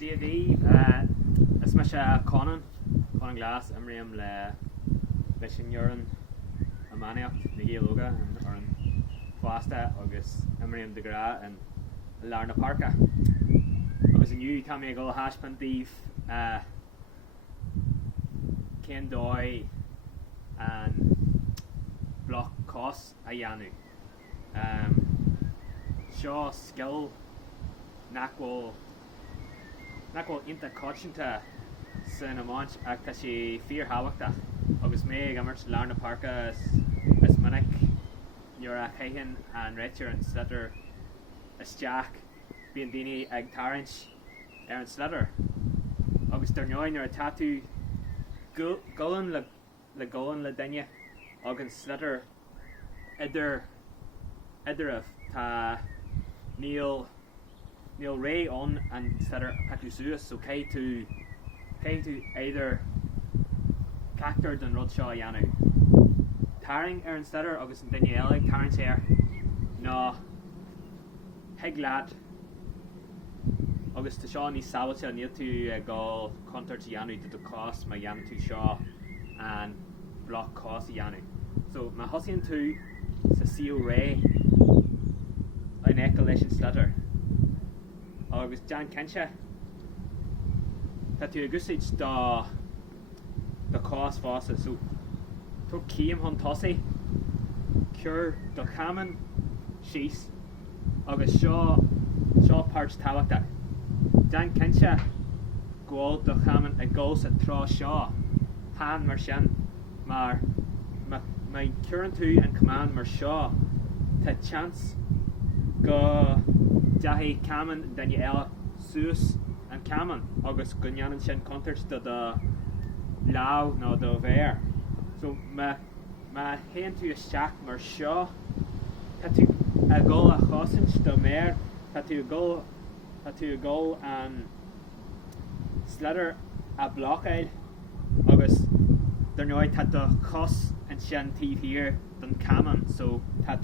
CD is me Conan glas imriam le mission urine a maniacht na géologa ar an fásta agus imriam de gra an Larna Parka agus aniu tá mé go haspandíh cén dói an Bloc Cos a dhéanú seo skill nachhfuil inta coitinta san amáint ach tá sé fíorthabhachtach agus mé gamart Larna Parka is minic nuair a chéitheann an réitear an slitter isteach bíon daoine ag tarint ar an slitter agus darneoin ar a tatú golan le golan le daine agus an slitter idirh tá níl ré on an slitter peú suas so cé tú éidir cactar den rud seo a dhéanú taring ar an slitter agus an daine eile tarint ar ná heaglaad agus tá seo níos sábailte níl tú gáil contairt a dhéanú do cos má dhéanú tú seo an Bloc Cos a dhéanú so má thosaíonn tú sa síl ré an eice leis an slitter agus Tugann Conan tá tú agusid do cos fása so tú cíam hon tosaí cure do chaman síos agus seo páirt táhachtach Tugann Conan gháil do chaman ag gós a trá seo pan mar sin mar curann tú an cumán mar seo tá chance go deathí caman daine eile suas an caman agus go ndeanann sin contairt do láh nó do bhéir so má héann tú isteach mar seo tá tú a ggóil a chosaint do méir tá tú a ggóil an slitter a bhloc agus darneoid tá do chos an sin tíomhthír don caman so tá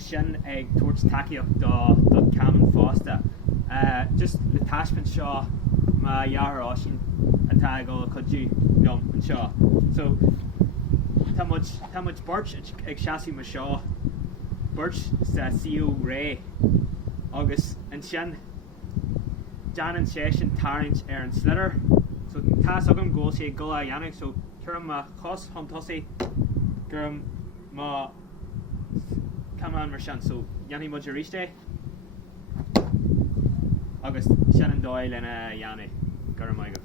sin ag tuairt takeíocht do caman fásta just le taispin seo má dhearrá sin atá go chudú dom an seo so tá muid burt ag seasaí mar seo burt sa síl ré agus an sin deanann sé sin tarint ar an slitter so tá agam ggóil sé go a dhéanamh so chuirm má chos chun tosaí gurm má caman mar sin so dhéanaí muid a ríiste agus sin an dóil lena dhéanamh gurm aige